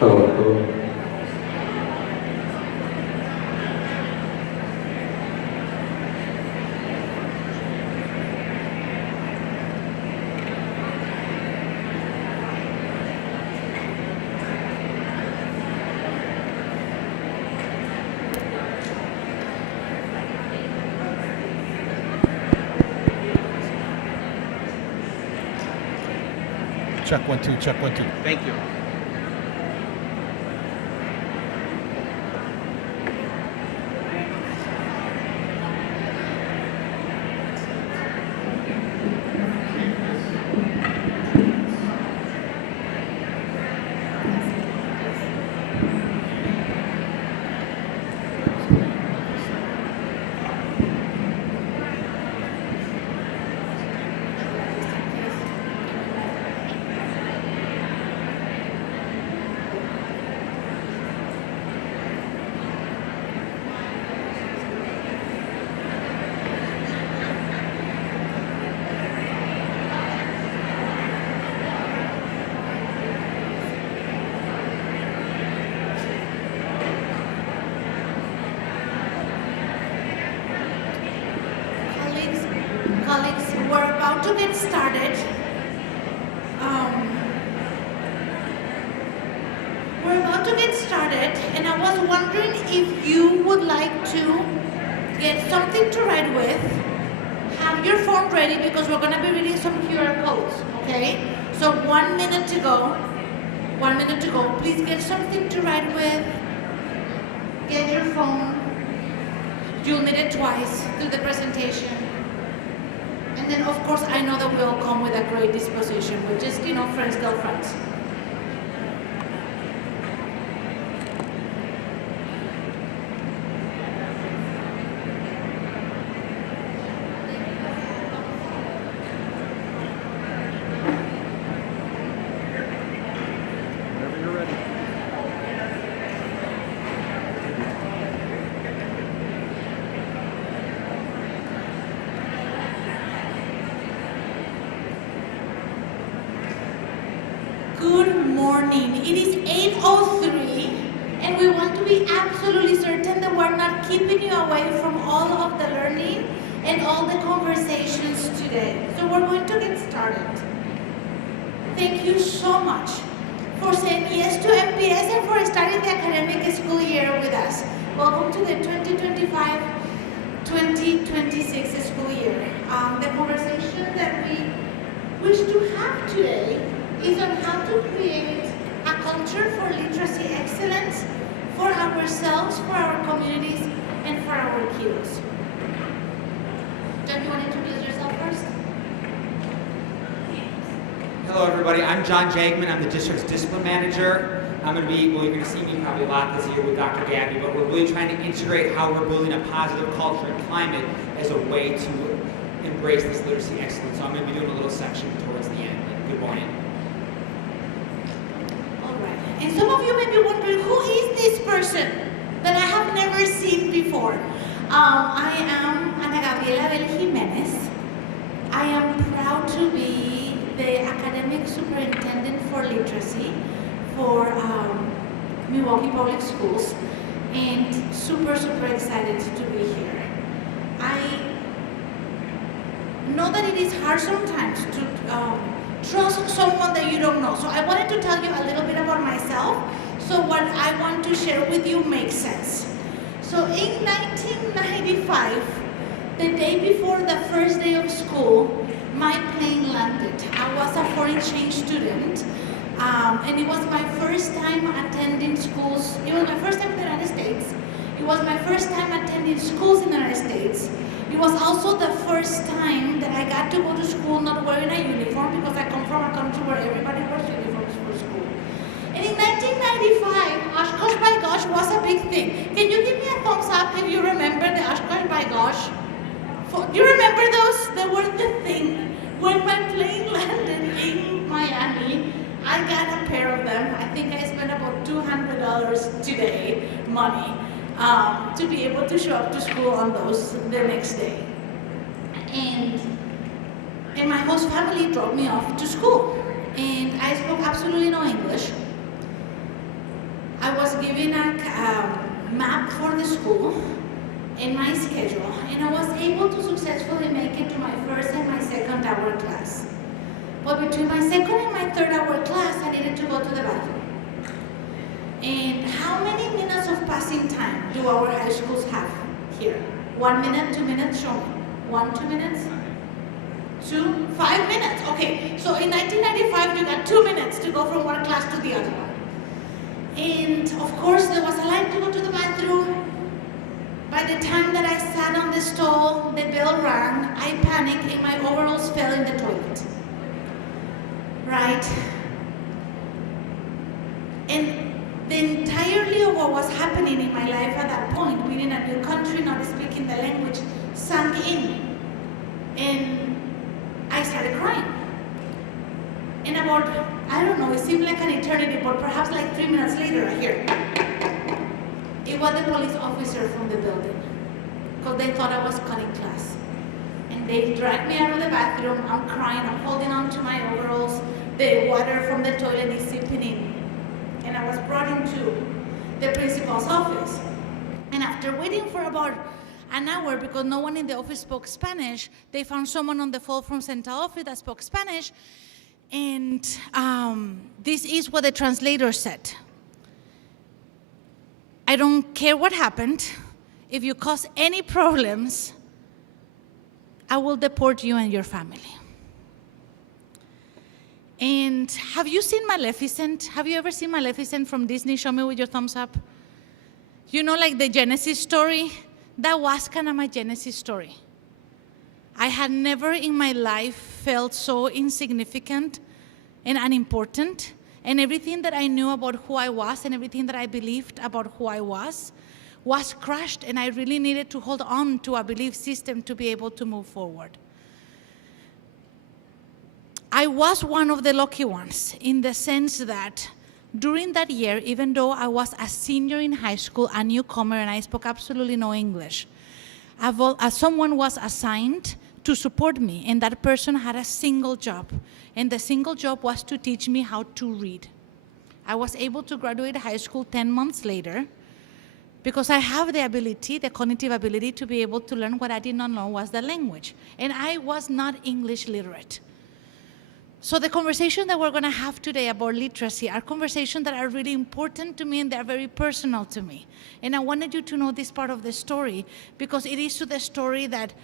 Hello, hello. Check 1 2, check 1 2. Thank you. Colleagues, we're about to get started. We're about to get started, and I was wondering if you would like to get something to write with. Have your phone ready because we're going to be reading some QR codes, okay? So 1 minute to go. 1 minute to go. Please get something to write with. Get your phone. You'll need it twice through the presentation. And then, of course, I know that we all come with a great disposition, with just, friends tell friends. Whenever you're ready. Good morning. It is 8:03, and we want to be absolutely certain that we're not keeping you away from all of the learning and all the conversations today. So we're going to get started. Thank you so much for saying yes to MPS and for starting the academic school year with us. Welcome to the 2025-2026 school year. The conversation that we wish to have today is on how to create a culture for literacy excellence for ourselves, for our communities, and for our kiddos. John, you want to introduce yourself first? Hello everybody, I'm John Jagman, I'm the district's discipline manager. You're going to see me probably a lot this year with Dr. Gabi, but we're really trying to integrate how we're building a positive culture and climate as a way to embrace this literacy excellence. So I'm going to be doing a little section towards the end. Good morning. All right. And some of you may be wondering, who is this person that I have never seen before? I am Gabi Jimenez. I am proud to be the academic superintendent for literacy for Milwaukee Public Schools, and super excited to be here. I know that it is hard sometimes to trust someone that you don't know. So I wanted to tell you a little bit about myself, so what I want to share with you makes sense. So in 1995, the day before the first day of school, my plane landed. I was a foreign exchange student, and it was my first time attending schools. It was my first time in the United States. It was my first time attending schools in the United States. It was also the first time that I got to go to school not wearing a uniform, because I come from a country where everybody wears uniforms for school. And in 1995, Oshkosh by Gosh was a big thing. Can you give me a thumbs up if you remember the Oshkosh by Gosh? Do you remember those? They were the thing. When my plane landed in Miami, I got a pair of them. I think I spent about $200 today, money, to be able to show up to school on those the next day. And my host family dropped me off to school. And I spoke absolutely no English. I was given a map for the school and my schedule, and I was able to successfully make it to my first and my second hour class. But between my second and my third hour class, I needed to go to the bathroom. And how many minutes of passing time do our high schools have here? 1 minute, 2 minutes, show me. 1, 2 minutes? 2, 5 minutes. Okay, so in 1995, you got 2 minutes to go from one class to the other one. And of course, there was a line to go to the bathroom. By the time that I sat on the stall, the bell rang, I panicked and my overalls fell in the toilet. Right? And the entirety of what was happening in my life at that point, being in a new country, not speaking the language, sank in. And I started crying. And about, I don't know, it seemed like an eternity, but perhaps like 3 minutes later, I hear, it was the police officer from the building, because they thought I was cutting class. And they dragged me out of the bathroom. I'm crying, I'm holding on to my overalls. The water from the toilet is seeping in. And I was brought into the principal's office. And after waiting for about an hour, because no one in the office spoke Spanish, they found someone on the phone from central office that spoke Spanish. And this is what the translator said. I don't care what happened. If you cause any problems, I will deport you and your family. And have you seen Maleficent? Have you ever seen Maleficent from Disney? Show me with your thumbs up. You know, like the Genesis story? That was kind of my Genesis story. I had never in my life felt so insignificant and unimportant. And everything that I knew about who I was and everything that I believed about who I was crushed, and I really needed to hold on to a belief system to be able to move forward. I was one of the lucky ones in the sense that during that year, even though I was a senior in high school, a newcomer, and I spoke absolutely no English, someone was assigned to support me, and that person had a single job. And the single job was to teach me how to read. I was able to graduate high school 10 months later because I have the ability, the cognitive ability, to be able to learn what I did not know was the language. And I was not English literate. So the conversation that we're going to have today about literacy are conversations that are really important to me, and they're very personal to me. And I wanted you to know this part of the story because it is to the story that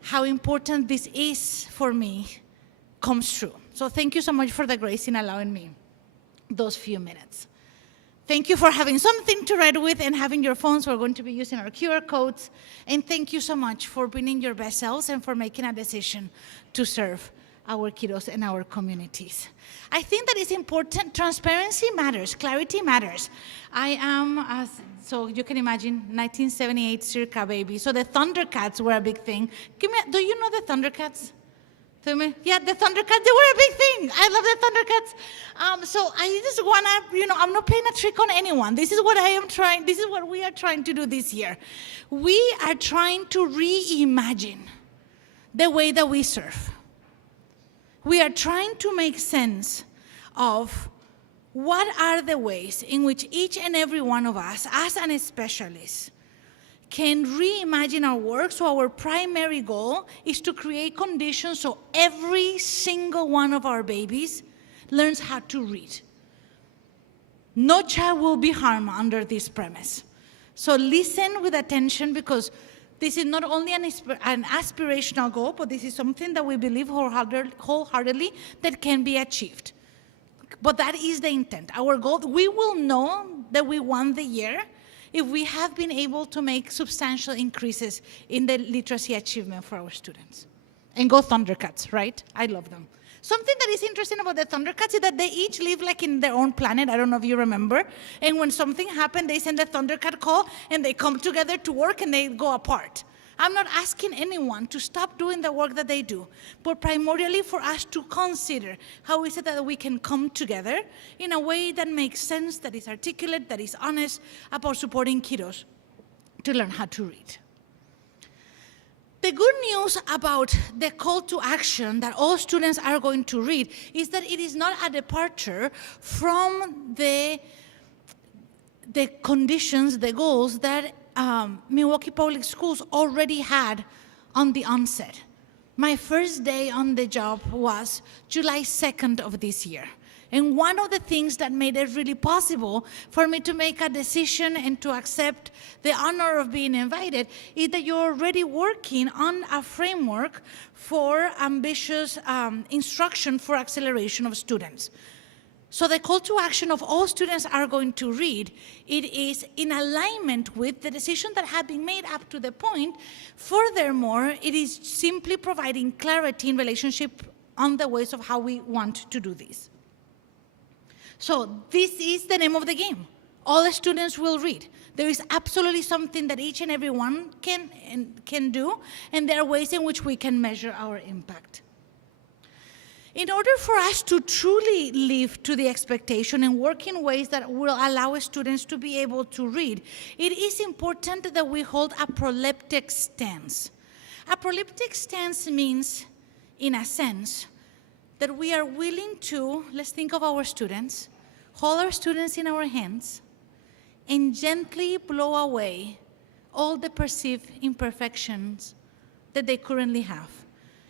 how important this is for me comes true. So thank you so much for the grace in allowing me those few minutes. Thank you for having something to write with and having your phones. We're going to be using our QR codes. And thank you so much for bringing your best selves and for making a decision to serve our kiddos and our communities. I think that it's important. Transparency matters. Clarity matters. I am, so you can imagine, 1978 circa baby. So the Thundercats were a big thing. Do you know the Thundercats? Yeah, the Thundercats, they were a big thing. I love the Thundercats. So I just want to, I'm not playing a trick on anyone. This is what we are trying to do this year. We are trying to reimagine the way that we serve. We are trying to make sense of what are the ways in which each and every one of us, as a specialist, can reimagine our work. So our primary goal is to create conditions so every single one of our babies learns how to read. No child will be harmed under this premise. So listen with attention, because this is not only an aspirational goal, but this is something that we believe wholeheartedly that can be achieved. But that is the intent. Our goal, we will know that we won the year if we have been able to make substantial increases in the literacy achievement for our students. And go Thundercats, right? I love them. Something that is interesting about the Thundercats is that they each live like in their own planet. I don't know if you remember. And when something happened, they send a Thundercat call and they come together to work and they go apart. I'm not asking anyone to stop doing the work that they do, but primarily for us to consider how is it that we can come together in a way that makes sense, that is articulate, that is honest about supporting kiddos to learn how to read. The good news about the call to action that all students are going to read is that it is not a departure from the the conditions, the goals that Milwaukee Public Schools already had on the onset. My first day on the job was July 2nd of this year. And one of the things that made it really possible for me to make a decision and to accept the honor of being invited is that you're already working on a framework for ambitious instruction for acceleration of students. So the call to action of all students are going to read, it is in alignment with the decision that had been made up to the point. Furthermore, it is simply providing clarity in relationship on the ways of how we want to do this. So this is the name of the game. All the students will read. There is absolutely something that each and every one can do, and there are ways in which we can measure our impact. In order for us to truly live to the expectation and work in ways that will allow students to be able to read, it is important that we hold a proleptic stance. A proleptic stance means, in a sense, that we are willing to, let's think of our students, hold our students in our hands, and gently blow away all the perceived imperfections that they currently have.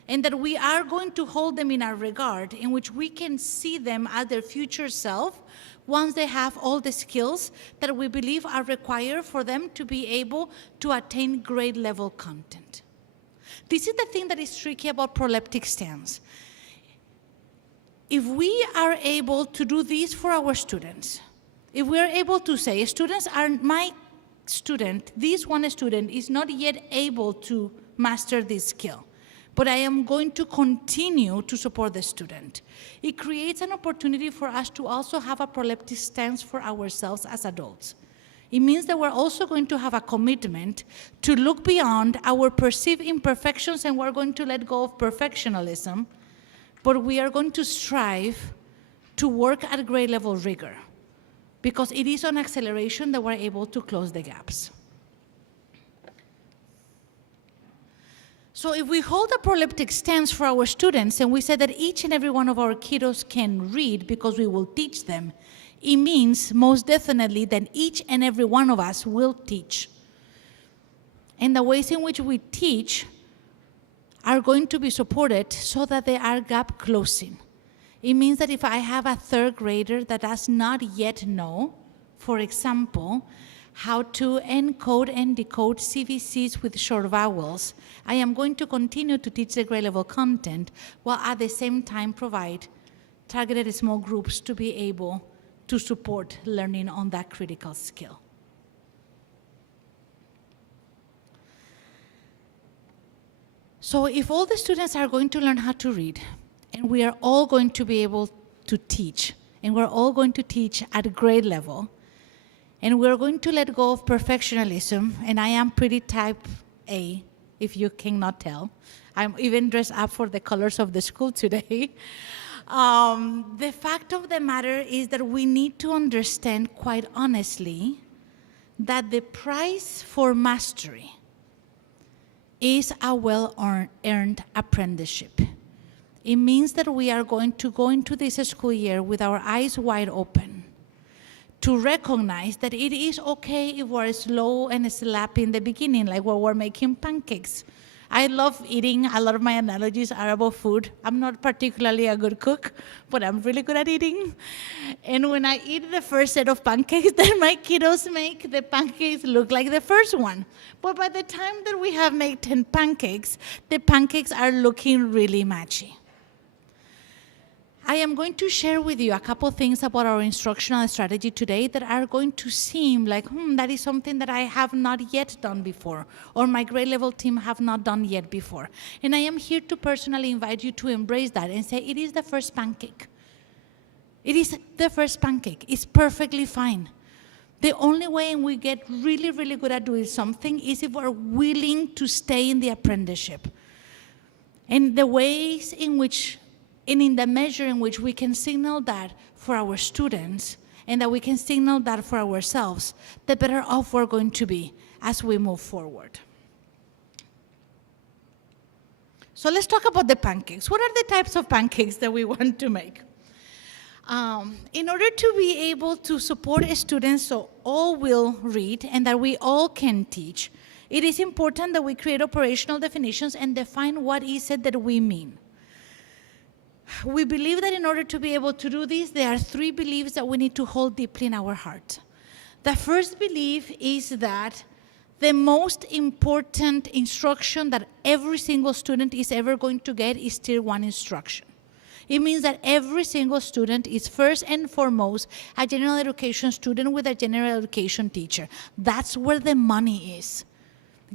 And that we are going to hold them in a regard in which we can see them as their future self once they have all the skills that we believe are required for them to be able to attain grade level content. This is the thing that is tricky about proleptic stance. If we are able to do this for our students, if we are able to say, students are my student, this one student is not yet able to master this skill, but I am going to continue to support the student. It creates an opportunity for us to also have a proleptic stance for ourselves as adults. It means that we're also going to have a commitment to look beyond our perceived imperfections, and we're going to let go of perfectionism, but we are going to strive to work at grade level rigor, because it is on acceleration that we're able to close the gaps. So if we hold a proleptic stance for our students and we say that each and every one of our kiddos can read because we will teach them, it means most definitely that each and every one of us will teach. And the ways in which we teach are going to be supported so that they are gap closing. It means that if I have a third grader that does not yet know, for example, how to encode and decode CVCs with short vowels, I am going to continue to teach the grade level content while at the same time provide targeted small groups to be able to support learning on that critical skill. So if all the students are going to learn how to read, and we are all going to be able to teach, and we're all going to teach at grade level, and we're going to let go of perfectionism, and I am pretty type A, if you cannot tell. I'm even dressed up for the colors of the school today. The fact of the matter is that we need to understand quite honestly that the price for mastery is a well-earned apprenticeship. It means that we are going to go into this school year with our eyes wide open to recognize that it is okay if we're slow and sloppy in the beginning, like when we're making pancakes. I love eating. A lot of my analogies are about food. I'm not particularly a good cook, but I'm really good at eating. And when I eat the first set of pancakes that my kiddos make, the pancakes look like the first one. But by the time that we have made 10 pancakes, the pancakes are looking really matchy. I am going to share with you a couple things about our instructional strategy today that are going to seem like, that is something that I have not yet done before, or my grade level team have not done yet before. And I am here to personally invite you to embrace that and say, it is the first pancake. It is the first pancake. It's perfectly fine. The only way we get really, really good at doing something is if we're willing to stay in the apprenticeship. And the ways in which and in the measure in which we can signal that for our students and that we can signal that for ourselves, the better off we're going to be as we move forward. So let's talk about the pancakes. What are the types of pancakes that we want to make? In order to be able to support students so all will read and that we all can teach, it is important that we create operational definitions and define what is it that we mean. We believe that in order to be able to do this, there are 3 beliefs that we need to hold deeply in our heart. The first belief is that the most important instruction that every single student is ever going to get is Tier 1 instruction. It means that every single student is first and foremost a general education student with a general education teacher. That's where the money is.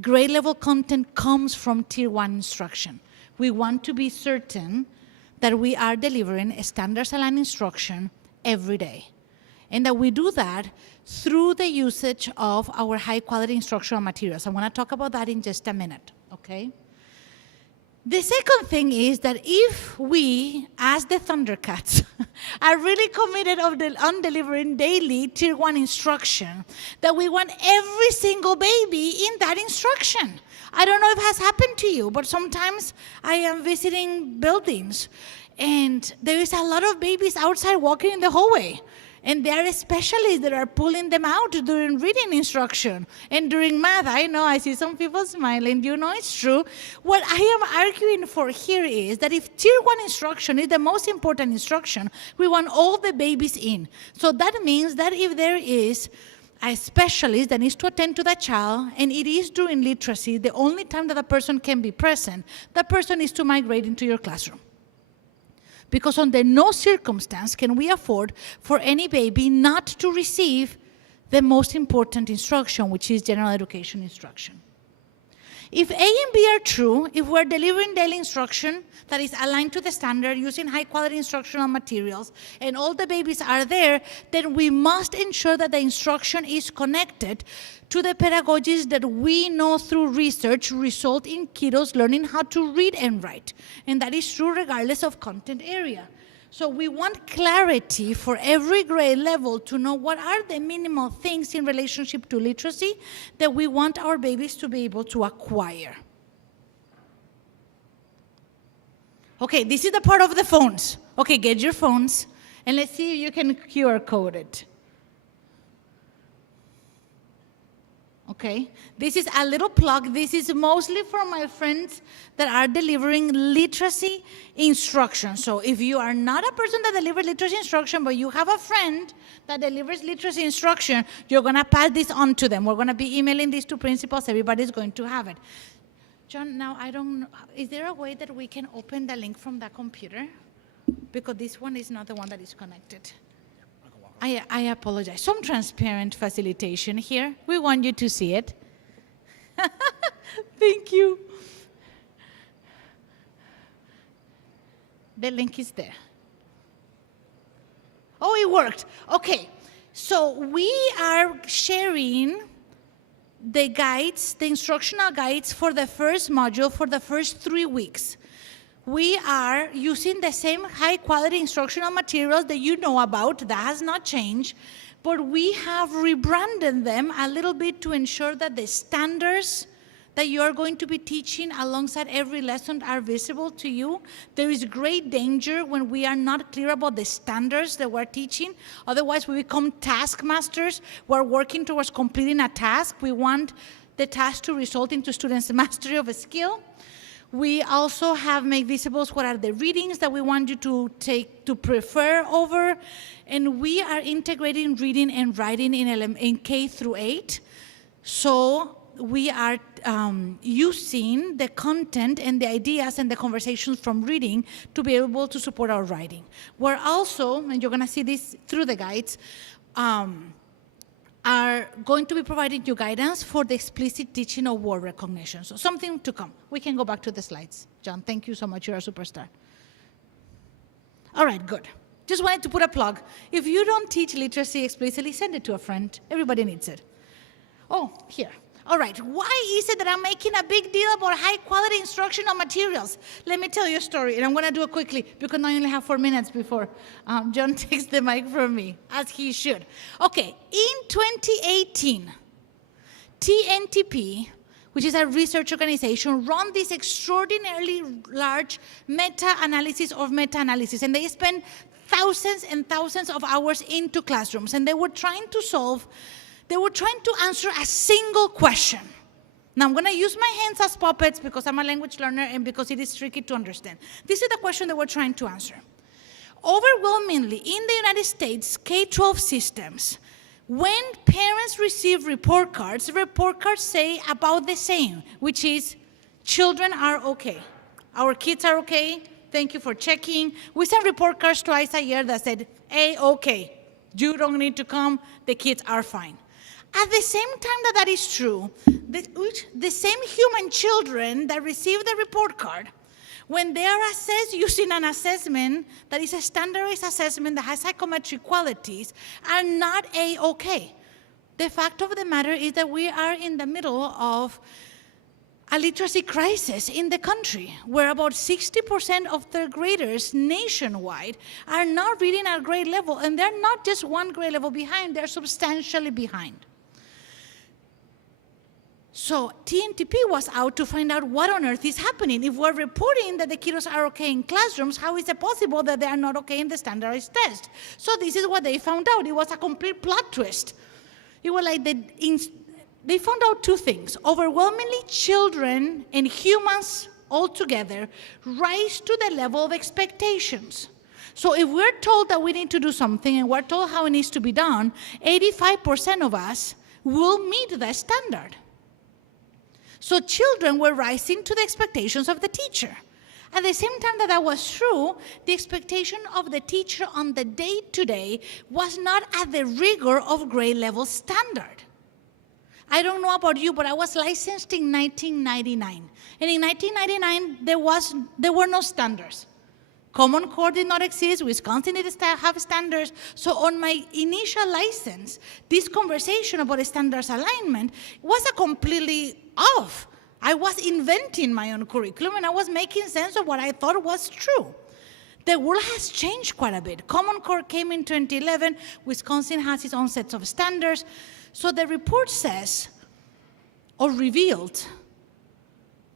Grade level content comes from Tier 1 instruction. We want to be certain that we are delivering a standards aligned instruction every day. And that we do that through the usage of our high quality instructional materials. I'm gonna talk about that in just a minute, okay? The second thing is that if we, as the Thundercats, are really committed on delivering daily Tier 1 instruction, that we want every single baby in that instruction. I don't know if it has happened to you, but sometimes I am visiting buildings and there is a lot of babies outside walking in the hallway. And there are specialists that are pulling them out during reading instruction and during math. I know, I see some people smiling. You know it's true. What I am arguing for here is that if Tier 1 instruction is the most important instruction, we want all the babies in. So that means that if there is a specialist that needs to attend to that child, and it is during literacy, the only time that a person can be present, that person is to migrate into your classroom. Because under no circumstance can we afford for any baby not to receive the most important instruction, which is general education instruction. If A and B are true, if we're delivering daily instruction that is aligned to the standard using high quality instructional materials and all the babies are there, then we must ensure that the instruction is connected to the pedagogies that we know through research result in kiddos learning how to read and write. And that is true regardless of content area. So we want clarity for every grade level to know what are the minimal things in relationship to literacy that we want our babies to be able to acquire. Okay, this is the part of the phones. Okay, get your phones and let's see if you can QR code it. Okay, this is a little plug. This is mostly for my friends that are delivering literacy instruction. So if you are not a person that delivers literacy instruction, but you have a friend that delivers literacy instruction, you're gonna pass this on to them. We're gonna be emailing this to principals. Everybody's going to have it. John, now I don't know, is there a way that we can open the link from the computer? Because this one is not the one that is connected. I apologize. Some transparent facilitation here. We want you to see it. Thank you. The link is there. Oh, it worked. Okay. So we are sharing the guides, the instructional guides for the first module for the first 3 weeks. We are using the same high quality instructional materials that you know about, that has not changed, but we have rebranded them a little bit to ensure that the standards that you are going to be teaching alongside every lesson are visible to you. There is great danger when we are not clear about the standards that we're teaching. Otherwise, we become taskmasters. We're working towards completing a task. We want the task to result into students' mastery of a skill. We also have made visible what are the readings that we want you to take to prefer over, and we are integrating reading and writing in K through 8. So we are using the content and the ideas and the conversations from reading to be able to support our writing. We're also, and you're gonna see this through the guides, are going to be providing you guidance for the explicit teaching of word recognition. So something to come. We can go back to the slides. John, thank you so much. You're a superstar. All right, good. Just wanted to put a plug. If you don't teach literacy explicitly, send it to a friend. Everybody needs it. Oh, here. All right, why is it that I'm making a big deal about high quality instructional materials? Let me tell you a story, and I'm gonna do it quickly because I only have 4 minutes before John takes the mic from me, as he should. Okay, in 2018, TNTP, which is a research organization, run this extraordinarily large meta-analysis of meta-analysis, and they spend thousands and thousands of hours into classrooms, and they were trying to answer a single question. Now, I'm going to use my hands as puppets because I'm a language learner and because it is tricky to understand. This is the question that we're trying to answer. Overwhelmingly, in the United States, K-12 systems, when parents receive report cards say about the same, which is, children are okay. Our kids are okay. Thank you for checking. We send report cards twice a year that said, okay, you don't need to come, the kids are fine. At the same time that is true, the same human children that receive the report card, when they are assessed using an assessment that is a standardized assessment that has psychometric qualities, are not okay. The fact of the matter is that we are in the middle of a literacy crisis in the country, where about 60% of third graders nationwide are not reading at grade level, and they're not just one grade level behind, they're substantially behind. So TNTP was out to find out what on earth is happening. If we're reporting that the kiddos are okay in classrooms, how is it possible that they are not okay in the standardized test? So this is what they found out. It was a complete plot twist. It was like they found out two things. Overwhelmingly, children and humans altogether rise to the level of expectations. So if we're told that we need to do something and we're told how it needs to be done, 85% of us will meet the standard. So children were rising to the expectations of the teacher. At the same time that was true, the expectation of the teacher on the day-to-day was not at the rigor of grade level standard. I don't know about you, but I was licensed in 1999. And in 1999, there were no standards. Common Core did not exist. Wisconsin didn't have standards. So on my initial license, this conversation about a standards alignment was a completely off. I was inventing my own curriculum, and I was making sense of what I thought was true. The world has changed quite a bit. Common Core came in 2011. Wisconsin has its own sets of standards. So the report says, or revealed,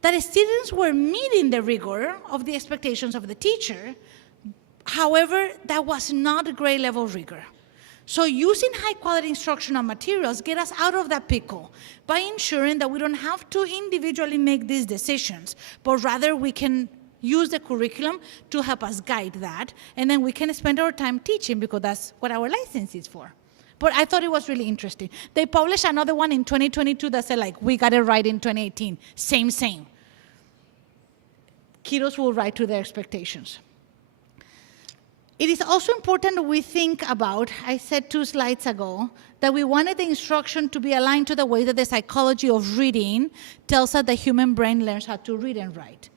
that students were meeting the rigor of the expectations of the teacher. However, that was not grade level rigor. So using high quality instructional materials get us out of that pickle by ensuring that we don't have to individually make these decisions, but rather we can use the curriculum to help us guide that, and then we can spend our time teaching because that's what our license is for. But I thought it was really interesting. They published another one in 2022 that said, like, we got it right in 2018. Same. Kiddos will rise to their expectations. It is also important that we think about, I said 2 slides ago, that we wanted the instruction to be aligned to the way that the psychology of reading tells us the human brain learns how to read and write.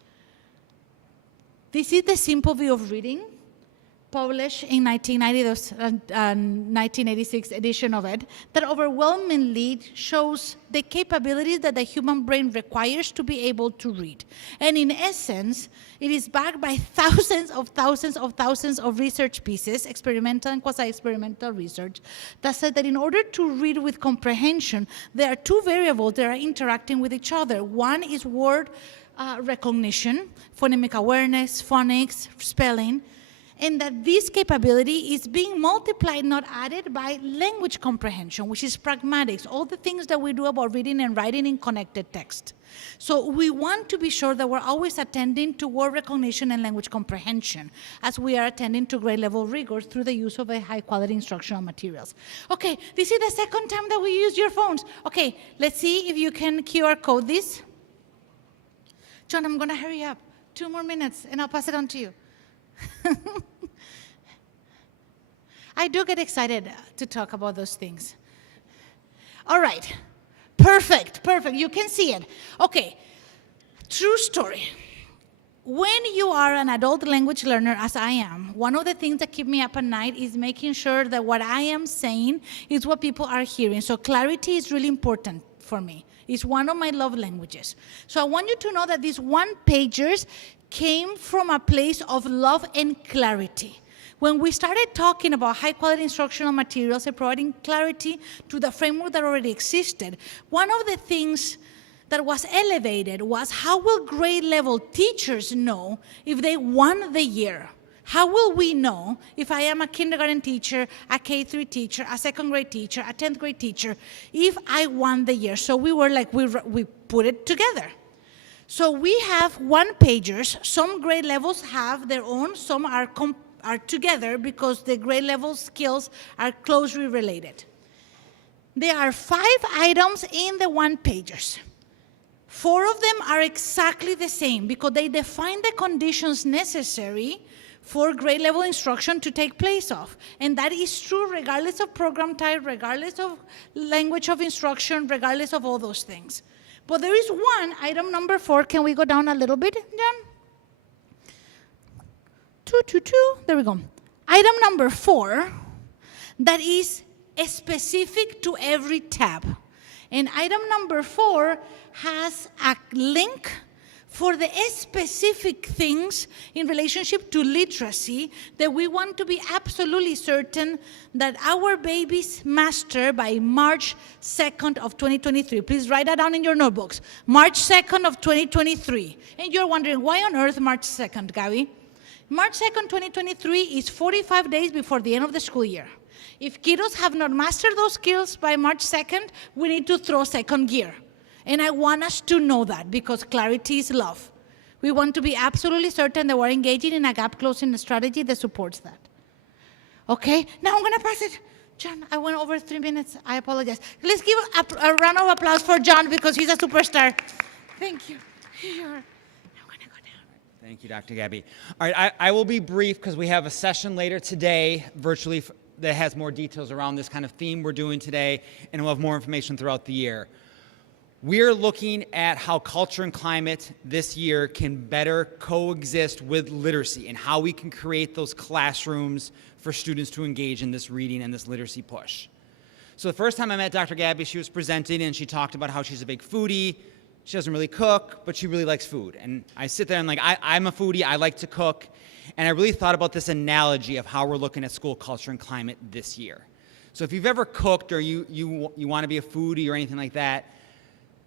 This is the simple view of reading, published in 1986 edition of it, that overwhelmingly shows the capabilities that the human brain requires to be able to read. And in essence, it is backed by thousands of research pieces, experimental and quasi-experimental research, that said that in order to read with comprehension, there are 2 variables that are interacting with each other. One is word recognition, phonemic awareness, phonics, spelling, and that this capability is being multiplied, not added, by language comprehension, which is pragmatics, all the things that we do about reading and writing in connected text. So we want to be sure that we're always attending to word recognition and language comprehension as we are attending to grade level rigor through the use of high quality instructional materials. Okay, this is the second time that we use your phones. Okay, let's see if you can QR code this. John, I'm gonna hurry up. 2 more minutes and I'll pass it on to you. I do get excited to talk about those things. All right, perfect. You can see it. Okay, true story. When you are an adult language learner, as I am, one of the things that keep me up at night is making sure that what I am saying is what people are hearing. So clarity is really important for me. It's one of my love languages. So I want you to know that these one-pagers came from a place of love and clarity. When we started talking about high-quality instructional materials and providing clarity to the framework that already existed, one of the things that was elevated was how will grade level teachers know if they won the year? How will we know if I am a kindergarten teacher, a K-3 teacher, a second grade teacher, a 10th grade teacher, if I won the year? So we were like, we put it together. So we have one-pagers. Some grade levels have their own, some are together because the grade level skills are closely related. There are 5 items in the one-pagers. 4 of them are exactly the same because they define the conditions necessary for grade level instruction to take place of. And that is true regardless of program type, regardless of language of instruction, regardless of all those things. But there is one, item number 4. Can we go down a little bit, John? 222, there we go. Item number 4, that is specific to every tab. And item number 4 has a link for the specific things in relationship to literacy that we want to be absolutely certain that our babies master by March 2nd of 2023. Please write that down in your notebooks. March 2nd of 2023. And you're wondering, why on earth March 2nd, Gabi? March 2nd, 2023 is 45 days before the end of the school year. If kiddos have not mastered those skills by March 2nd, we need to throw second gear. And I want us to know that because clarity is love. We want to be absolutely certain that we're engaging in a gap closing strategy that supports that. Okay, now I'm gonna pass it. John, I went over 3 minutes, I apologize. Let's give a round of applause for John because he's a superstar. Thank you. Thank you, Dr. Gabi. All right, I will be brief because we have a session later today, virtually, that has more details around this kind of theme we're doing today, and we'll have more information throughout the year. We're looking at how culture and climate this year can better coexist with literacy and how we can create those classrooms for students to engage in this reading and this literacy push. So the first time I met Dr. Gabi, she was presenting and she talked about how she's a big foodie. She doesn't really cook, but she really likes food. And I sit there and I'm a foodie, I like to cook. And I really thought about this analogy of how we're looking at school culture and climate this year. So if you've ever cooked or you want to be a foodie or anything like that,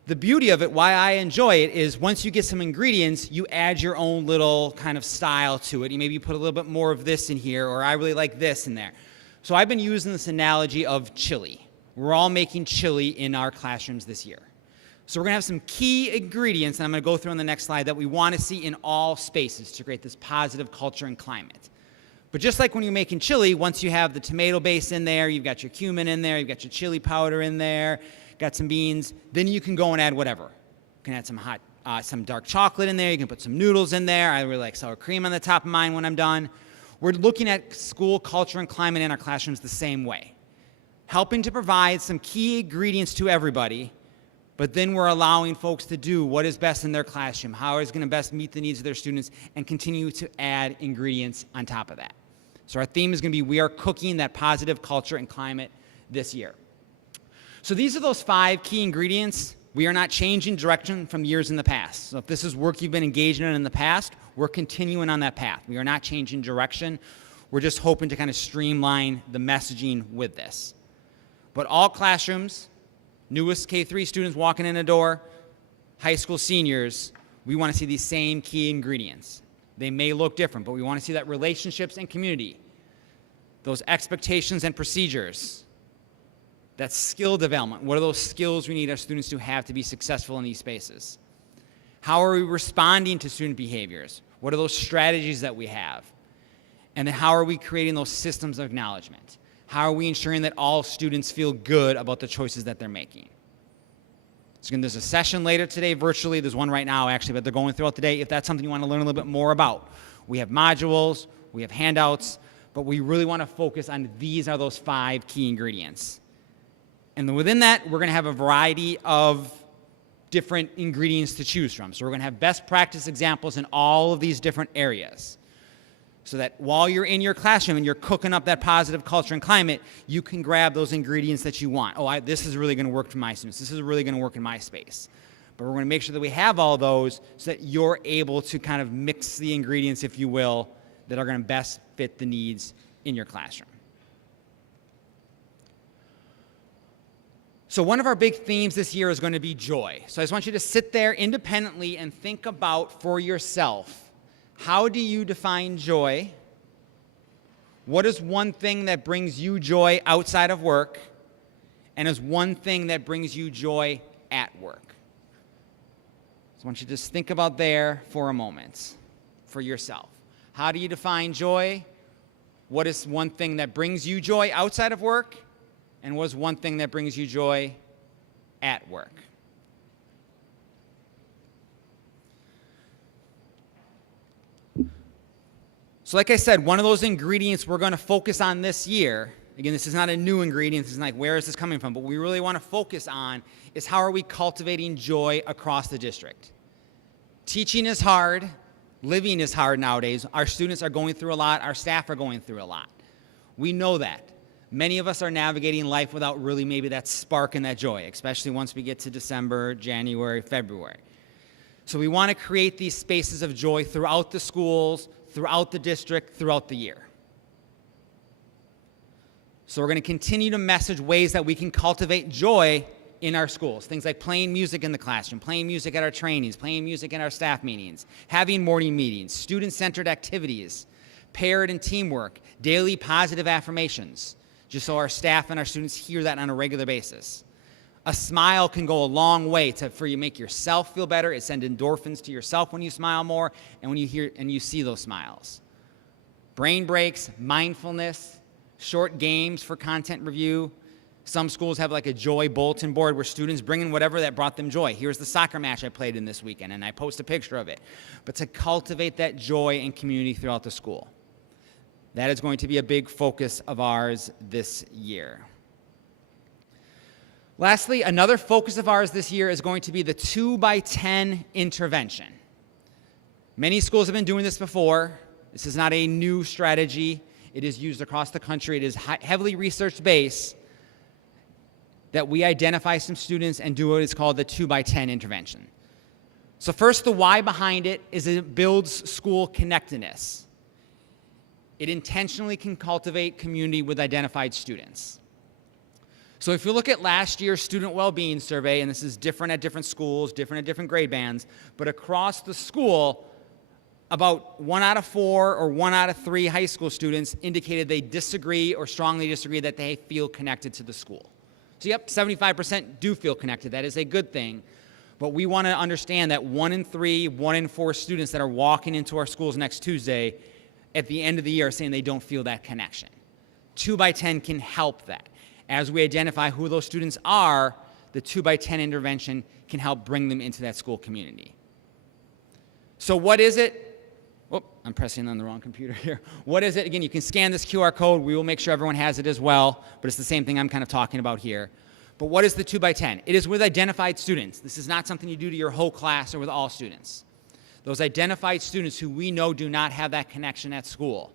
the beauty of it, why I enjoy it, is once you get some ingredients, you add your own little kind of style to it. You maybe put a little bit more of this in here, or I really like this in there. So I've been using this analogy of chili. We're all making chili in our classrooms this year. So we're going to have some key ingredients, and I'm going to go through on the next slide, that we want to see in all spaces to create this positive culture and climate. But just like when you're making chili, once you have the tomato base in there, you've got your cumin in there, you've got your chili powder in there, got some beans, then you can go and add whatever. You can add some dark chocolate in there, you can put some noodles in there. I really like sour cream on the top of mine when I'm done. We're looking at school culture and climate in our classrooms the same way, helping to provide some key ingredients to everybody, but then we're allowing folks to do what is best in their classroom, how is going to best meet the needs of their students, and continue to add ingredients on top of that. So our theme is going to be, we are cooking that positive culture and climate this year. So these are those 5 key ingredients. We are not changing direction from years in the past. So if this is work you've been engaged in the past, we're continuing on that path. We are not changing direction. We're just hoping to kind of streamline the messaging with this. But all classrooms, newest K-3 students walking in the door, high school seniors, we want to see these same key ingredients. They may look different, but we want to see that relationships and community, those expectations and procedures, that skill development. What are those skills we need our students to have to be successful in these spaces? How are we responding to student behaviors? What are those strategies that we have? And then how are we creating those systems of acknowledgement? How are we ensuring that all students feel good about the choices that they're making? So again, there's a session later today virtually. There's one right now actually, but they're going throughout the day if that's something you want to learn a little bit more about. We have modules, we have handouts, but we really want to focus on these are those 5 key ingredients. And then within that, we're going to have a variety of different ingredients to choose from. So we're going to have best practice examples in all of these different areas, so that while you're in your classroom and you're cooking up that positive culture and climate, you can grab those ingredients that you want. Oh, this is really going to work for my students. This is really going to work in my space. But we're going to make sure that we have all those so that you're able to kind of mix the ingredients, if you will, that are going to best fit the needs in your classroom. So one of our big themes this year is going to be joy. So I just want you to sit there independently and think about for yourself, how do you define joy? What is one thing that brings you joy outside of work? And is one thing that brings you joy at work? So I want you to just think about there for a moment for yourself. How do you define joy? What is one thing that brings you joy outside of work? And what is one thing that brings you joy at work? So like I said, one of those ingredients we're going to focus on this year, again, this is not a new ingredient, this is like, where is this coming from? But what we really want to focus on is how are we cultivating joy across the district. Teaching is hard, living is hard nowadays. Our students are going through a lot, our staff are going through a lot. We know that. Many of us are navigating life without really maybe that spark and that joy, especially once we get to December, January, February. So we want to create these spaces of joy throughout the schools, throughout the district, throughout the year. So we're going to continue to message ways that we can cultivate joy in our schools. Things like playing music in the classroom, playing music at our trainings, playing music in our staff meetings, having morning meetings, student-centered activities, paired and teamwork, daily positive affirmations, just so our staff and our students hear that on a regular basis. A smile can go a long way for you make yourself feel better. It sends endorphins to yourself when you smile more and when you hear and you see those smiles. Brain breaks, mindfulness, short games for content review. Some schools have like a joy bulletin board where students bring in whatever that brought them joy. Here's the soccer match I played in this weekend, and I post a picture of it. But to cultivate that joy and community throughout the school. That is going to be a big focus of ours this year. Lastly, another focus of ours this year is going to be the 2x10 intervention. Many schools have been doing this before. This is not a new strategy. It is used across the country. It is heavily research-based that we identify some students and do what is called the 2x10 intervention. So first, the why behind it is it builds school connectedness. It intentionally can cultivate community with identified students. So if you look at last year's student well-being survey, and this is different at different schools, different at different grade bands, but across the school, about 1 out of 4 or 1 out of 3 high school students indicated they disagree or strongly disagree that they feel connected to the school. So yep, 75% do feel connected. That is a good thing. But we want to understand that 1 in 3, 1 in 4 students that are walking into our schools next Tuesday at the end of the year are saying they don't feel that connection. 2x10 can help that. As we identify who those students are, the 2x10 intervention can help bring them into that school community. So what is it? Oh, I'm pressing on the wrong computer here. What is it? Again, you can scan this QR code. We will make sure everyone has it as well, but it's the same thing I'm kind of talking about here. But what is the 2x10? It is with identified students. This is not something you do to your whole class or with all students. Those identified students who we know do not have that connection at school.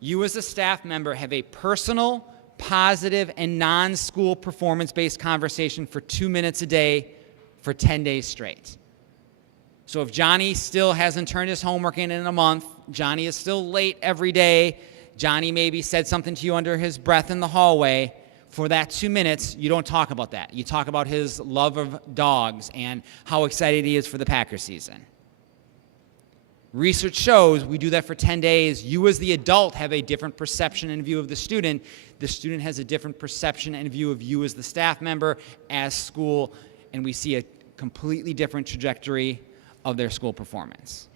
You as a staff member have a personal, positive, and non-school performance-based conversation for 2 minutes a day for 10 days straight. So if Johnny still hasn't turned his homework in a month, Johnny is still late every day, Johnny maybe said something to you under his breath in the hallway, for that 2 minutes, you don't talk about that. You talk about his love of dogs and how excited he is for the Packers season. Research shows we do that for 10 days. You as the adult have a different perception and view of the student. The student has a different perception and view of you as the staff member, as school, and we see a completely different trajectory of their school performance.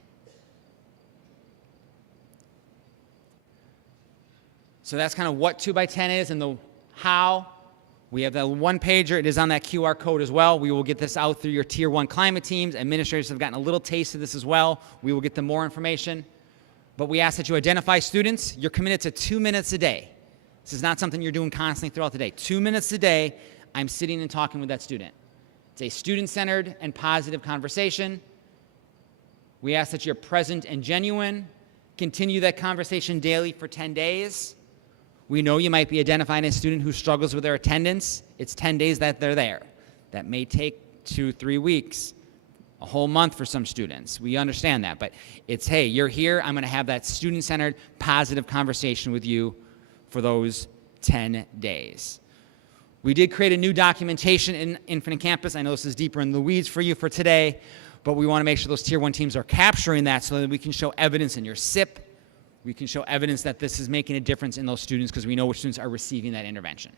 So that's kind of what 2x10 is and the how. We have that one pager. It is on that QR code as well. We will get this out through your Tier 1 climate teams. Administrators have gotten a little taste of this as well. We will get them more information. But we ask that you identify students. You're committed to 2 minutes a day. This is not something you're doing constantly throughout the day. 2 minutes a day, I'm sitting and talking with that student. It's a student-centered and positive conversation. We ask that you're present and genuine. Continue that conversation daily for 10 days. We know you might be identifying a student who struggles with their attendance. It's 10 days that they're there. That may take 2-3 weeks, a whole month for some students. We understand that, but it's, hey, you're here. I'm going to have that student-centered, positive conversation with you for those 10 days. We did create a new documentation in Infinite Campus. I know this is deeper in the weeds for you for today, but we want to make sure those Tier 1 teams are capturing that so that we can show evidence in your SIP, We can show evidence that this is making a difference in those students because we know which students are receiving that intervention.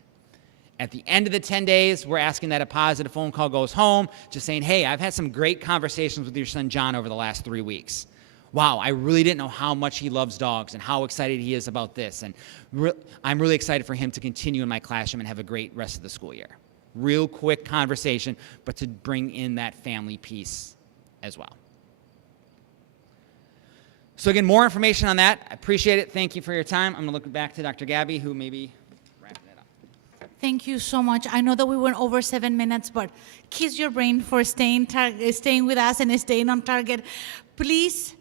At the end of the 10 days, we're asking that a positive phone call goes home, just saying, hey, I've had some great conversations with your son John over the last 3 weeks. Wow, I really didn't know how much he loves dogs and how excited he is about this. And I'm really excited for him to continue in my classroom and have a great rest of the school year. Real quick conversation, but to bring in that family piece as well. So again, more information on that. I appreciate it. Thank you for your time. I'm going to look back to Dr. Gabi, who may be wrapping it up. Thank you so much. I know that we went over 7 minutes, but kiss your brain for staying with us and staying on target. Please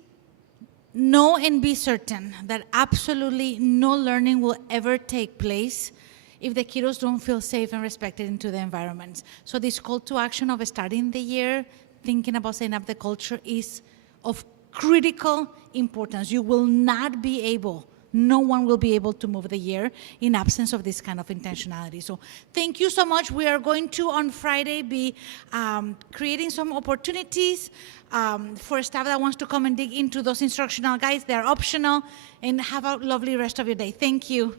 know and be certain that absolutely no learning will ever take place if the kiddos don't feel safe and respected into the environments. So this call to action of starting the year, thinking about setting up the culture is of critical importance. You will not be able, no one will be able to move the year in absence of this kind of intentionality. So thank you so much. We are going to, on Friday, be creating some opportunities for staff that wants to come and dig into those instructional guides. They're optional, and have a lovely rest of your day. Thank you.